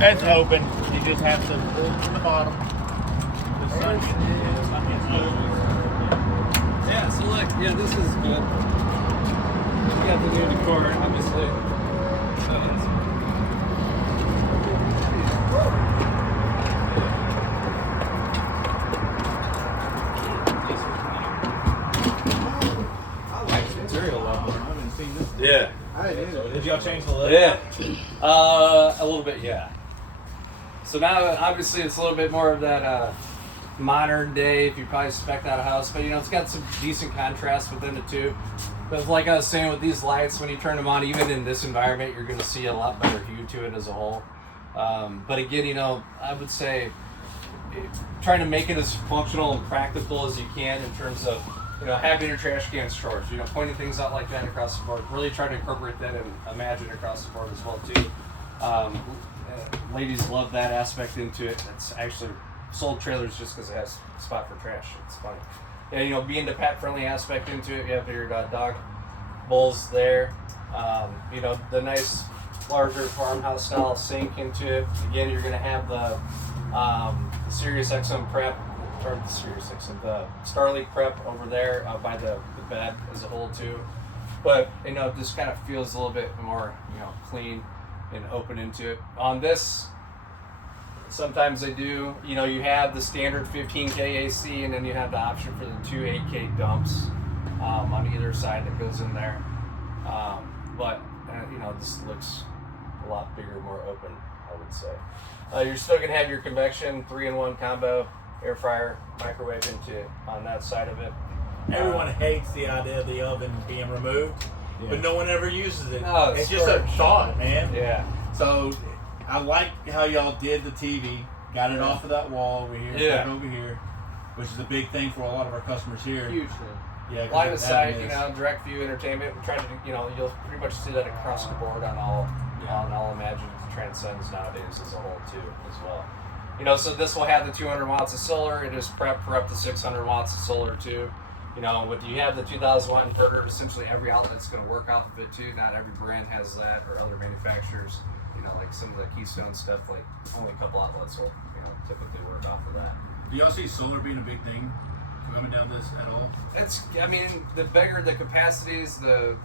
It's open. You just have to pull from the bottom. The sun gets Yeah, so look, yeah, this is good. We got the new decor, obviously. I like the material a lot more. I haven't seen this. Yeah. I did. Did y'all change the look? Yeah. A little bit, yeah. So now, obviously, it's a little bit more of that modern day, if you probably spec out a house, but it's got some decent contrast within it too. But like I was saying, with these lights, when you turn them on, even in this environment, you're going to see a lot better hue to it as a whole. But again, I would say trying to make it as functional and practical as you can in terms of having your trash can storage, pointing things out like that across the board. Really try to incorporate that and imagine across the board as well too. Ladies love that aspect into it. It's actually sold trailers just because it has a spot for trash. It's funny. Yeah, being the pet friendly aspect into it. You have your dog bowls there. The nice larger farmhouse style sink into it. Again, you're going to have the Sirius XM prep, or the Sirius XM, the Starlink prep over there by the bed as a whole too. But it just kind of feels a little bit more clean and open into it. On this, sometimes they do, you have the standard 15K AC, and then you have the option for the two 8K dumps on either side that goes in there. But this looks a lot bigger, more open, I would say. You're still going to have your convection 3-in-1 combo air fryer, microwave into it on that side of it. Everyone hates the idea of the oven being removed, but no one ever uses it. No, it's just a thought, man. Yeah. So I like how y'all did the TV, got it off of that wall over here, put it over here, which is a big thing for a lot of our customers here. Huge. Yeah, line of sight, direct view entertainment. We try to, you'll pretty much see that across the board on all Imagine Transcends nowadays as a whole too, as well. So this will have the 200 watts of solar. It is prepped for up to 600 watts of solar too. When you have the 2,000 watt inverter, essentially every outlet's going to work off of it too. Not every brand has that, or other manufacturers. Like some of the Keystone stuff, like only a couple outlets will, typically work off of that. Do y'all see solar being a big thing coming down this at all? The bigger the capacities, the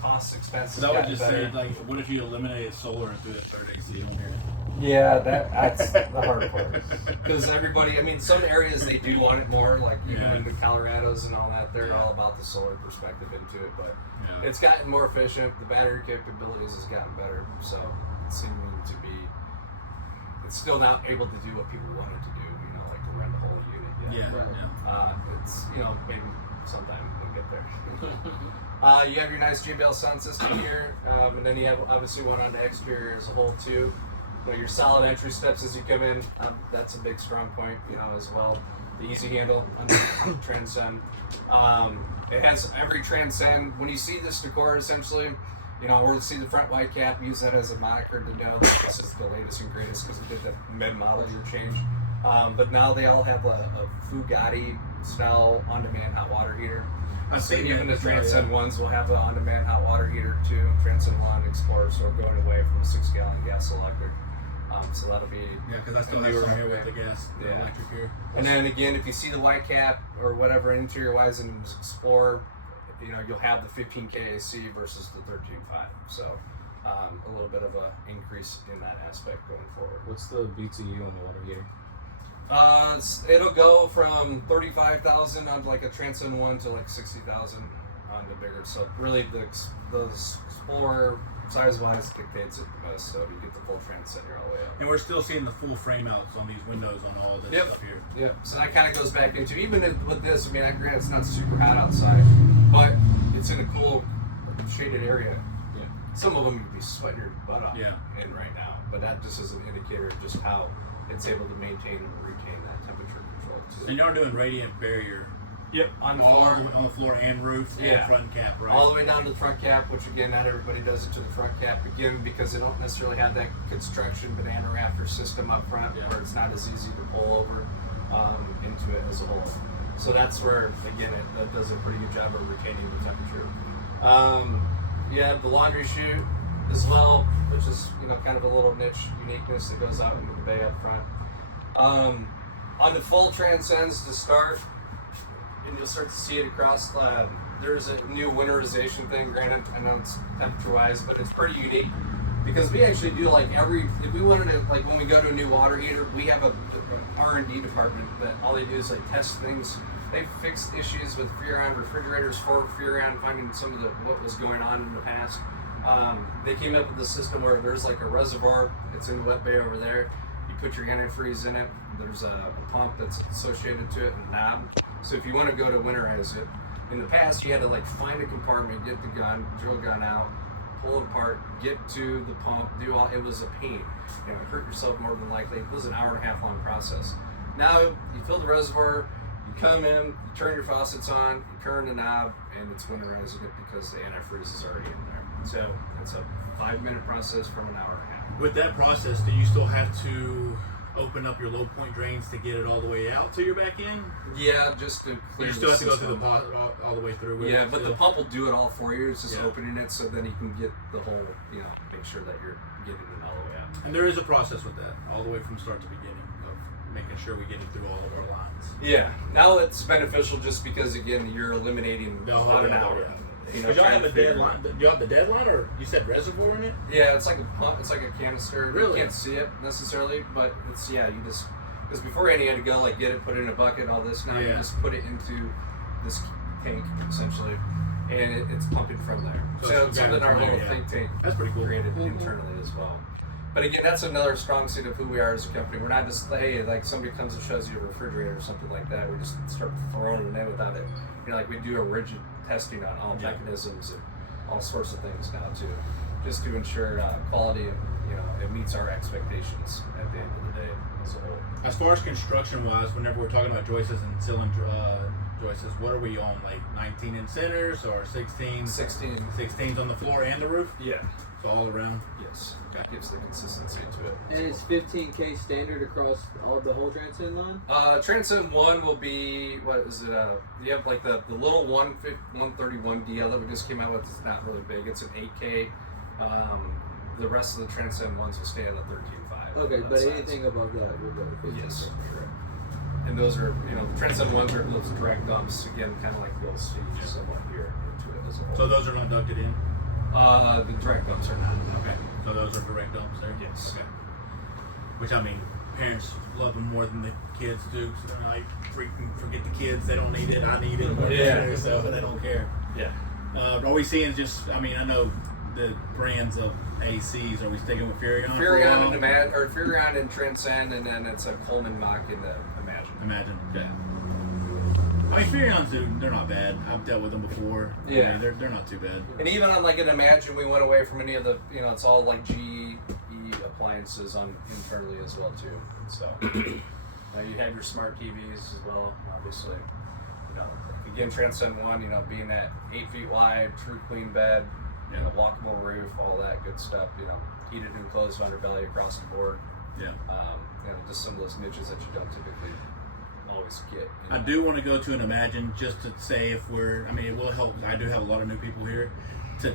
cost expenses. So I would just say, what if you eliminated solar and threw a third AC on here? Yeah, that's the hard part. Because everybody, some areas they do want it more, like even in the Colorados and all that, they're all about the solar perspective into it. But it's gotten more efficient. The battery capabilities has gotten better. So it's seeming to be, it's still not able to do what people want it to do, like to run the whole unit yet. It's, maybe sometime we'll get there. You have your nice JBL sound system here, and then you have obviously one on the exterior as a whole too. Your solid entry steps as you come in, that's a big strong point, as well. The easy handle on the Transcend. It has every Transcend. When you see this decor, essentially, or see the front white cap, use that as a moniker to know that this is the latest and greatest because it did the mid model year change. But now they all have a Fugatti style on-demand hot water heater. So even the Transcend ones will have the on-demand hot water heater too. Transcend 1, Explorer, so we're going away from the 6-gallon gas electric. So that'll be because that's the newer here with the gas, the electric here. And then again, if you see the white cap or whatever interior wise in Explorer, you'll have the 15K AC versus the 13.5. So a little bit of a increase in that aspect going forward. What's the BTU on the water heater? It'll go from 35,000 on like a Transcend 1 to like 60,000 on the bigger. So really the Explorer size-wise dictates it the most. So you get the full Transcend here all the way up. And we're still seeing the full frame outs on these windows on all this stuff here. Yep. So that kind of goes back into, even with this, granted it's not super hot outside, but it's in a cool shaded area. Yeah. Some of them you'd be sweating your butt off in right now, but that just is an indicator of just how it's able to maintain and retain that temperature control too. And you're doing radiant barrier. Yep, on the floor and roof and front cap, right? All the way down to the front cap, which again, not everybody does it to the front cap, again, because they don't necessarily have that construction banana rafter system up front, where it's not as easy to pull over into it as a whole. So that's where, again, that does a pretty good job of retaining the temperature. You have the laundry chute. as well, which is kind of a little niche uniqueness that goes out into the bay up front. On the full Transcends to start, and you'll start to see it across. There's a new winterization thing. Granted, I know it's temperature-wise, but it's pretty unique because we actually do if we wanted to, when we go to a new water heater, we have a R&D department that all they do is test things. They fixed issues with Furrion refrigerators for Furrion, finding some of what was going on in the past. They came up with a system where there's a reservoir. It's in the wet bay over there. You put your antifreeze in it. There's a pump that's associated to it and a knob. So if you want to go to winterize it, in the past you had to find a compartment, get the drill gun out, pull it apart, get to the pump, it was a pain. Hurt yourself more than likely. It was an hour and a half long process. Now you fill the reservoir, you come in, you turn your faucets on, you turn the knob, and it's winterizing it because the antifreeze is already in there. So it's a 5-minute process from an hour and a half. With that process, do you still have to open up your low point drains to get it all the way out to your back end? Yeah, just to clear. You still have to go through all the way through with Yeah, it but still? the pump will do it all for you. It's just opening it so then you can get the whole, make sure that you're getting it all the way out. And there is a process with that, all the way from start to beginning, of making sure we get it through all of our lines. Yeah, now it's beneficial just because, again, you're eliminating about an hour. But y'all have a deadline. Do you have the deadline, or you said reservoir in it? Yeah, it's like a pump. It's like a canister. Really? You can't see it necessarily, but it's you just because beforehand you had to go get it, put it in a bucket, all this. Now you just put it into this tank essentially, and it's pumping from there. So it's something our little think tank created internally as well. But again, that's another strong suit of who we are as a company. We're not just somebody comes and shows you a refrigerator or something like that. We just start throwing it in without it. We do a rigid testing on all mechanisms and all sorts of things now too, just to ensure quality and it meets our expectations at the end of the day as a whole. As far as construction wise, whenever we're talking about joists and cylinder joists, what are we on? 19-inch centers or 16? 16s on the floor and the roof? Yeah. So all around? Yes. That gives the consistency to it. And it's 15K standard across all the whole Transcend line? Transcend 1 will be, what is it? You have the little 131 DL that we just came out with. It's not really big. It's an 8K. The rest of the Transcend 1s will stay at the 13.5. Okay, but anything above that will go to 15K. Yes. And those are, the Transcend 1s are those direct dumps, again, kind of like the old Steve, somewhat here into it as a whole. So those are not ducted in? The direct dumps are not. Okay. So those are direct dumps there? Yes. Okay. Which, parents love them more than the kids do. So they're freaking forget the kids. They don't need it. I need it. Yeah. So they don't care. Yeah. Are we seeing I know the brands of ACs. Are we sticking with Furrion? Furrion and Transcend, and then it's a Coleman Mach in the Imagine. Imagine. Okay. Furrions, they're not bad. I've dealt with them before. Yeah. They're not too bad. And even on an Imagine, we went away from any of the, it's all GE appliances internally as well too. So you have your smart TVs as well, obviously. Again, Transcend 1, being that 8 feet wide, true clean bed, lockable roof, all that good stuff. Heated and closed underbelly across the board. Yeah. Just some of those niches that you don't typically always get. I do want to go to an Imagine just to say if it will help. I do have a lot of new people here to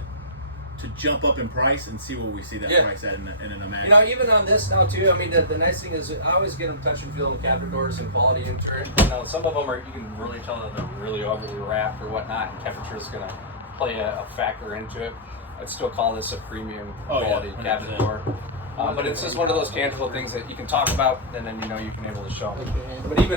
jump up in price and see where we see that price at in an Imagine. Even on this now too. The nice thing is I always get them touch and feel the cabinet doors and quality interior. Some of them you can really tell that they're really overly wrapped or whatnot, and temperature is going to play a factor into it. I'd still call this a premium quality cabinet door. But it's just one of those tangible things that you can talk about, and then you can able to show. But even